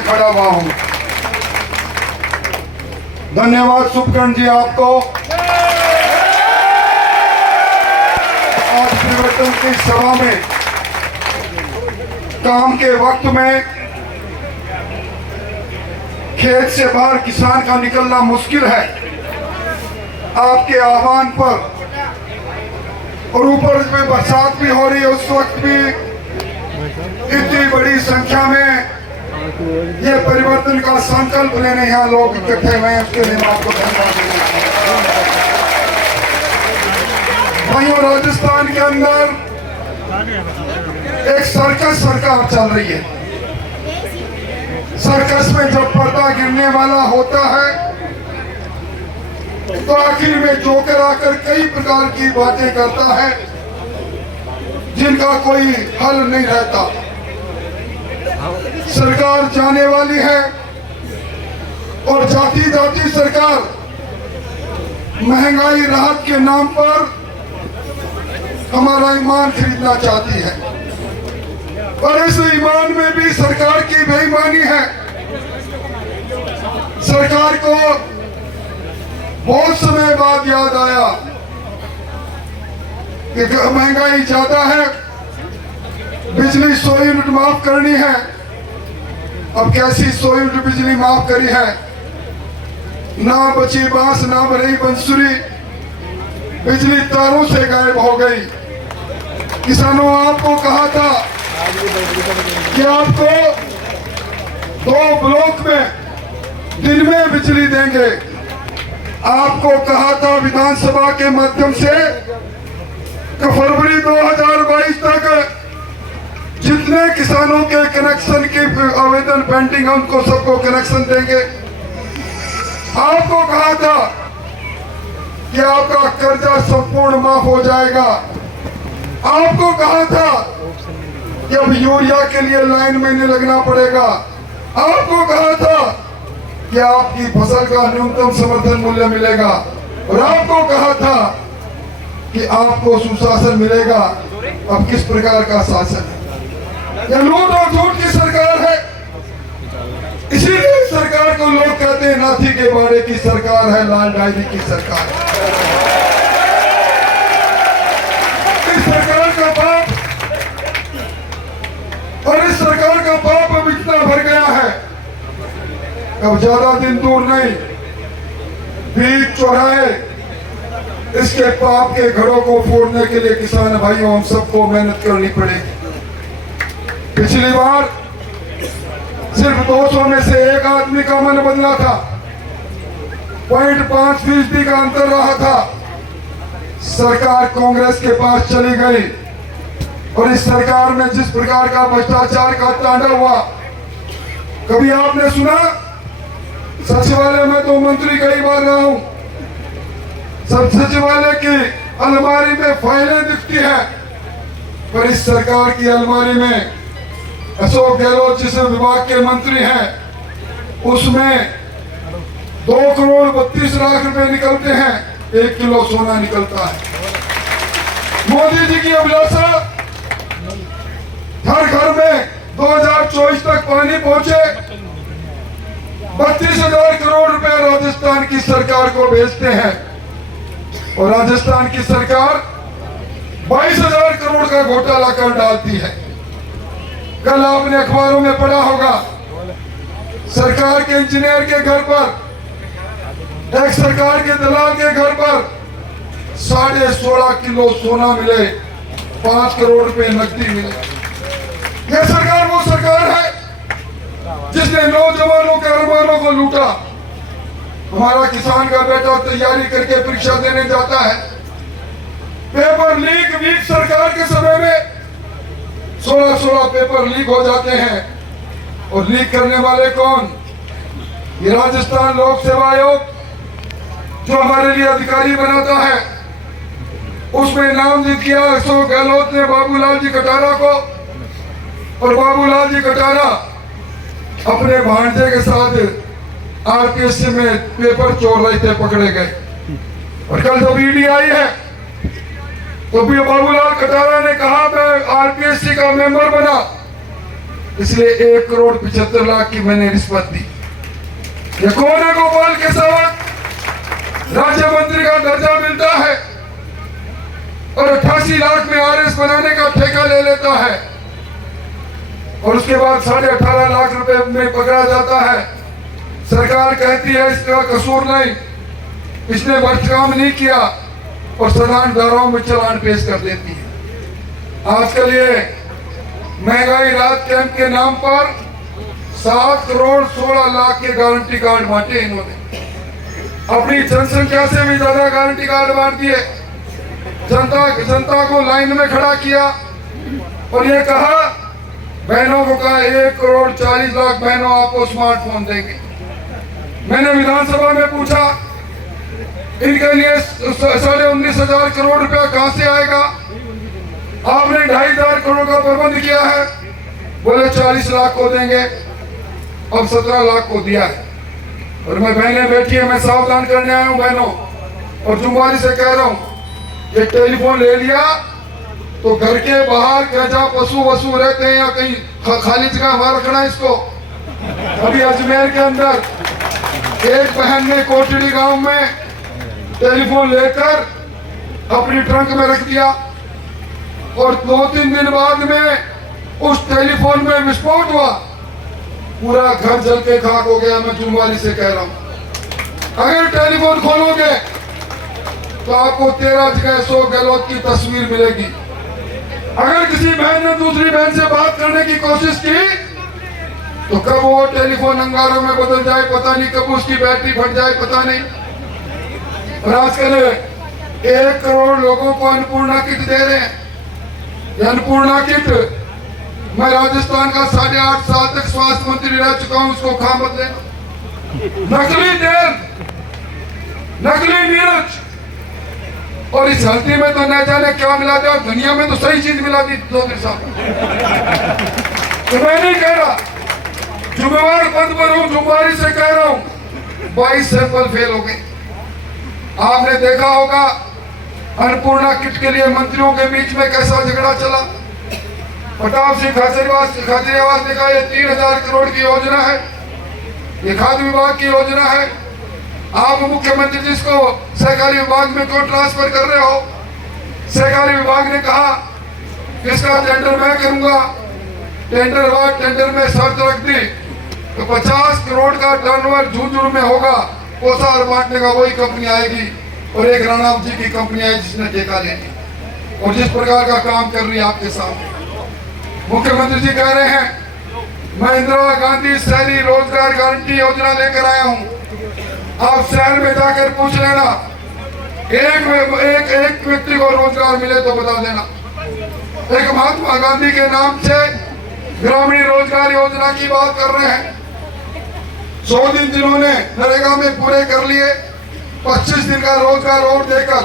में खड़ा हुआ हूं। धन्यवाद सुपकर्ण जी आपको। आज परिवर्तन की सभा में काम के वक्त में खेत से बाहर किसान का निकलना मुश्किल है। आपके आह्वान पर और ऊपर में बरसात भी हो रही है, उस वक्त भी इतनी बड़ी संख्या में ये परिवर्तन का संकल्प लेने यहाँ लोग इकट्ठे हुए हैं, उसके लिए मैं आपको धन्यवाद देना चाहता हूँ। भाइयों, राजस्थान के अंदर एक सर्कस सरकार चल रही है। सर्कस में जब पर्दा गिरने वाला होता है तो आखिर में जोकर आकर कई प्रकार की बातें करता है जिनका कोई हल नहीं रहता। सरकार जाने वाली है और जाती जाती सरकार महंगाई राहत के नाम पर हमारा ईमान खरीदना चाहती है, और इस ईमान में भी सरकार की बेईमानी है। सरकार को बहुत समय बाद याद आया कि महंगाई ज्यादा है, बिजली 100 यूनिट माफ करनी है। अब कैसी 100 यूनिट बिजली माफ करी है? ना बची बांस ना भरी बंसुरी, बिजली तारों से गायब हो गई। किसानों, आपको कहा था कि आपको 2 ब्लॉक में दिन में बिजली देंगे। आपको कहा था विधानसभा के माध्यम से कि फरवरी 2022 तक जितने किसानों के कनेक्शन के आवेदन पेंडिंग है उनको सबको कनेक्शन देंगे। आपको कहा था कि आपका कर्जा संपूर्ण माफ हो जाएगा। आपको कहा था कि अब यूरिया के लिए लाइन में नहीं लगना पड़ेगा। आपको कहा था कि आपकी फसल का न्यूनतम समर्थन मूल्य मिलेगा, और आपको कहा था कि आपको सुशासन मिलेगा। अब किस प्रकार का शासन है? यह लूट और झूठ की सरकार है। इसीलिए सरकार को लोग कहते हैं नाथी के बाड़े की सरकार है, लाल डायरी की सरकार है। इस सरकार का पाप और इस सरकार का पाप अब इतना भर गया है, अब ज्यादा दिन दूर नहीं, बीच चौराहे इसके पाप के घड़ों को फोड़ने के लिए किसान भाइयों हम सबको मेहनत करनी पड़ेगी। पिछली बार सिर्फ 200 में से एक आदमी का मन बदला था, 0.5% का अंतर रहा था। सरकार कांग्रेस के पास चली गई, और इस सरकार में जिस प्रकार का भ्रष्टाचार का तांडव हुआ, कभी आपने सुना? सचिवालय में तो मंत्री कई बार रहा हूं, सब सचिवालय की अलमारी में फाइलें दिखती है, पर इस सरकार की अलमारी में अशोक गहलोत जिस विभाग के मंत्री हैं उसमें 2 करोड़ 32 लाख रुपए निकलते हैं, 1 किलो सोना निकलता है। मोदी जी की अभिलाषा हर घर में 2024 तक पानी पहुंचे, 32,000 करोड़ रुपए राजस्थान की सरकार को भेजते हैं, और राजस्थान की सरकार 22,000 करोड़ का घोटाला कर डालती है। कल आपने अखबारों में पढ़ा होगा, सरकार के इंजीनियर के घर पर, एक सरकार के दलाल के घर पर 16.5 किलो सोना मिले, 5 करोड़ रुपए नकदी मिले। यह सरकार वो सरकार है जिसने नौजवानों के अरमानों को लूटा। हमारा किसान का बेटा तैयारी करके परीक्षा देने जाता है, पेपर लीक सरकार के समय में 16 पेपर लीक हो जाते हैं, और लीक करने वाले कौन? ये राजस्थान लोक सेवा आयोग जो हमारे लिए अधिकारी बनाता है, उसमें नामजद किया अशोक गहलोत ने बाबूलाल जी कटारा को, और बाबूलाल जी कटारा अपने भांजे के साथ आरपीएससी में पेपर चोर रहे थे, पकड़े गए। और कल जब ईडी आई है तो भी बाबूलाल कटारा ने कहा मैं आरपीएससी का मेंबर बना, इसलिए 1,75,00,000 की मैंने रिश्वत दी। ये कौन है गोपाल केसावत? राज्य मंत्री का दर्जा मिलता है और 88 लाख में आरएस बनाने का ठेका ले लेता है और उसके बाद 18.5 लाख रुपए में पकड़ा जाता है। सरकार कहती है इसका कसूर नहीं, इसने वर्ष काम नहीं किया और साधारण धाराओं में चालान पेश कर देती है। आजकल ये महंगाई राहत कैंप के नाम पर 7,16,00,000 के गारंटी कार्ड बांटे इन्होंने। अपनी जनसंख्या से भी ज्यादा गारंटी कार्ड बांट दिए। जनता को लाइन में खड़ा किया और ये कहा, बहनों को कहा 1,40,00,000 बहनों आपको स्मार्टफोन देंगे। मैंने विधानसभा में पूछा इनके लिए 19,500 करोड़ रुपया कहां से आएगा? आपने 2,500 करोड़ का प्रबंध किया है। बोले 40 लाख को देंगे, अब 17 लाख को दिया है। और मैं बहनें बैठी है, मैं सावधान करने आया हूं बहनों और जुम्बारी से कह रहा हूं, ये टेलीफोन ले लिया तो घर के बाहर जहाँ पशु वसु रहते हैं या कहीं खाली जगह वहां रखना इसको। अभी अजमेर के अंदर एक बहन ने कोटड़ी गांव में टेलीफोन लेकर अपनी ट्रंक में रख दिया और 2-3 दिन बाद में उस टेलीफोन में विस्फोट हुआ, पूरा घर जल के खाक हो गया। मैं जुम्बारी से कह रहा हूं, अगर टेलीफोन खोलोगे तो आपको 13 जगह 100 गहलोत की तस्वीर मिलेगी। अगर किसी बहन ने दूसरी बहन से बात करने की कोशिश की तो कब वो टेलीफोन अंगारों में बदल जाए पता नहीं, कब उसकी बैटरी फट जाए पता नहीं। और आजकल 1 करोड़ लोगों को अन्नपूर्णा किट दे रहे हैं। अन्नपूर्णा किट, मैं राजस्थान का 8.5 साल तक स्वास्थ्य मंत्री रह चुका हूं, उसको खा मत लेना। नकली तेल, नकली मिर्च और इस हल्दी में तो न जाने क्या मिला दिया, और धनिया में तो सही चीज मिला दी 2 दिन साहब। तो मैं नहीं कह रहा, जुम्मेवार पद पर हूं, जुम्मेवारी से कह रहा हूं, 22 सैंपल फेल हो गए। आपने देखा होगा अन्नपूर्णा किट के लिए मंत्रियों के बीच में कैसा झगड़ा चला। प्रताप सिंह खाचरियावास ने कहा ये 3,000 करोड़ की योजना है, ये खाद्य विभाग की योजना है। आप मुख्यमंत्री जिसको सहकारी विभाग में क्यों ट्रांसफर कर रहे हो? सहकारी विभाग ने कहा इसका टेंडर मैं करूंगा। टेंडर हुआ, टेंडर में शर्त रख दी तो 50 करोड़ का टर्नओवर झुंझुनू में होगा, पोसार बांटने का वही कंपनी आएगी और एक राणा जी की कंपनी आई जिसने ठेका ले लिया और जिस प्रकार का काम कर रही है आपके सामने। मुख्यमंत्री जी कह रहे हैं मैं इंदिरा गांधी शहरी रोजगार गारंटी योजना लेकर आया हूं। आप शहर में जाकर पूछ लेना, एक व्यक्ति को रोजगार मिले तो बता देना। एक महात्मा गांधी के नाम से ग्रामीण रोजगार योजना की बात कर रहे हैं। 100 दिन जिन्होंने नरेगा में पूरे कर लिए, 25 दिन का रोजगार और देकर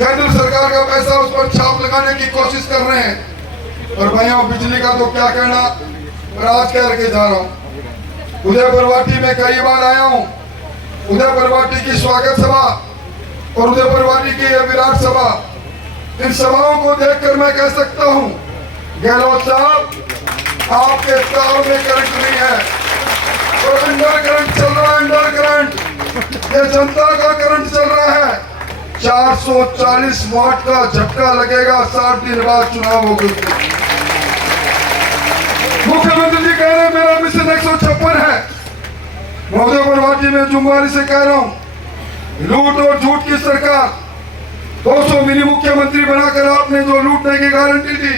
केंद्र सरकार का पैसा उस पर छाप लगाने की कोशिश कर रहे हैं। और भाइयों बिजली का तो क्या कहना, और आज कह के जा रहा हूँ, उदयपुर वाटी में कई बार आया हूँ। उदयपुर वाटी की स्वागत सभा और उदयपुर वाटी की विराट सभा, इन सभाओं को देखकर मैं कह सकता हूँ गहलोत साहब आपके तार में करंट नहीं है और अंडर करंट चल रहा है। अंडर करंट ये जनता का करंट चल रहा है। 440 वाट का झटका लगेगा, 60 दिन बाद चुनाव होगा। मुख्यमंत्री जी कह रहे हैं मेरा मिशन 156 है। मैं उदयपुर वाटी में जुम्मेवारी से कह रहा हूं, लूट और झूठ की सरकार, 200 मिनी मुख्यमंत्री बनाकर आपने जो लूटने की गारंटी दी,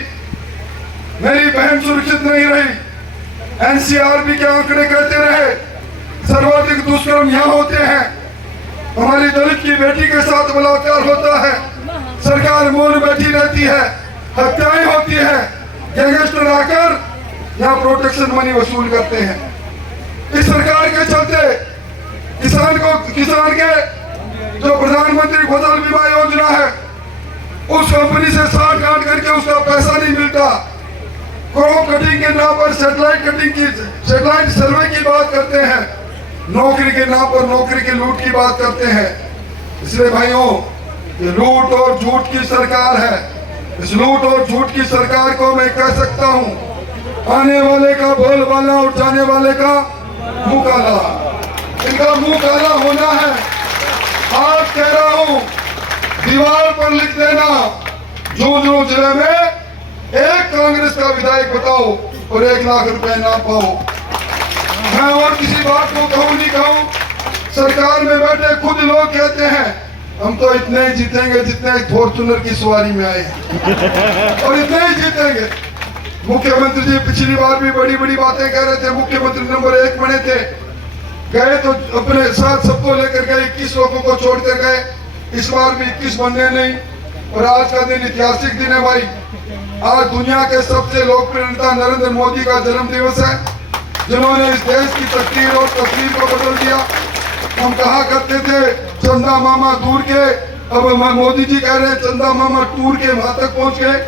मेरी बहन सुरक्षित नहीं रही। एनसीआरबी के आंकड़े कहते रहे सर्वाधिक दुष्कर्म यहाँ होते हैं, हमारी दलित की बेटी के साथ बलात्कार होता है, सरकार मौन बैठी रहती है, हत्याएं होती है, गैंगस्टर आकर यहाँ प्रोटेक्शन मनी वसूल करते हैं। इस सरकार के चलते किसान के जो प्रधानमंत्री फसल बीमा योजना है उस कंपनी से साठ गांठ करके उसका पैसा नहीं मिलता। क्रॉप कटिंग के नाम पर सैटेलाइट सर्वे की बात करते हैं, नौकरी के नाम पर नौकरी की लूट की बात करते हैं। इसलिए भाइयों ये लूट और झूठ की सरकार है। इस लूट और झूठ की सरकार को मैं कह सकता हूं आने वाले का बोलबाला और जाने वाले का मुंह काला। इनका मुंह काला होना है। आज कह रहा हूं, दीवार पर लिख देना, झुंझुनू जिले में एक कांग्रेस का विधायक बताओ और 1 लाख रुपए ना पाओ। मैं और किसी बात को कहूं नहीं कहूं, सरकार में बैठे खुद लोग कहते हैं हम तो इतने ही जीतेंगे जितने फॉर्चूनर की सवारी में आए हैं और इतने ही जीतेंगे। मुख्यमंत्री जी पिछली बार भी बड़ी बड़ी बातें कह रहे थे, मुख्यमंत्री नंबर 1 बने थे, गए तो अपने साथ सबको लेकर गए, 21 लोगों को छोड़कर गए। इस बार भी 21 बनने नहीं। और आज का दिन ऐतिहासिक दिन है भाई। आज दुनिया के सबसे लोकप्रिय नेता नरेंद्र मोदी का जन्म दिवस है, जिन्होंने इस देश की तकदीर और तस्वीर को बदल दिया। हम कहा करते थे चंदा मामा दूर के, अब मोदी जी कह रहे हैं चंदा मामा टूर के वहां तक पहुंच गए।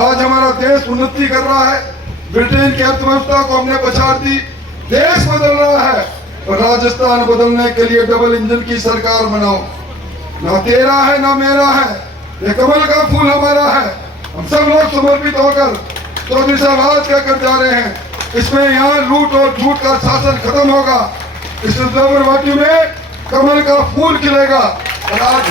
आज हमारा देश उन्नति कर रहा है। ब्रिटेन की अर्थव्यवस्था को हमने पछाड़ दी, देश बदल रहा है। और राजस्थान बदलने के लिए डबल इंजन की सरकार बनाओ। ना तेरा है ना मेरा है, ये कमल का फूल हमारा है। हम सब लोग समर्पित होकर चौधरी साहब आज क्या कर जा रहे हैं, इसमें यहाँ लूट और झूठ का शासन खत्म होगा। इस वाटी में कमल का फूल खिलेगा। और आज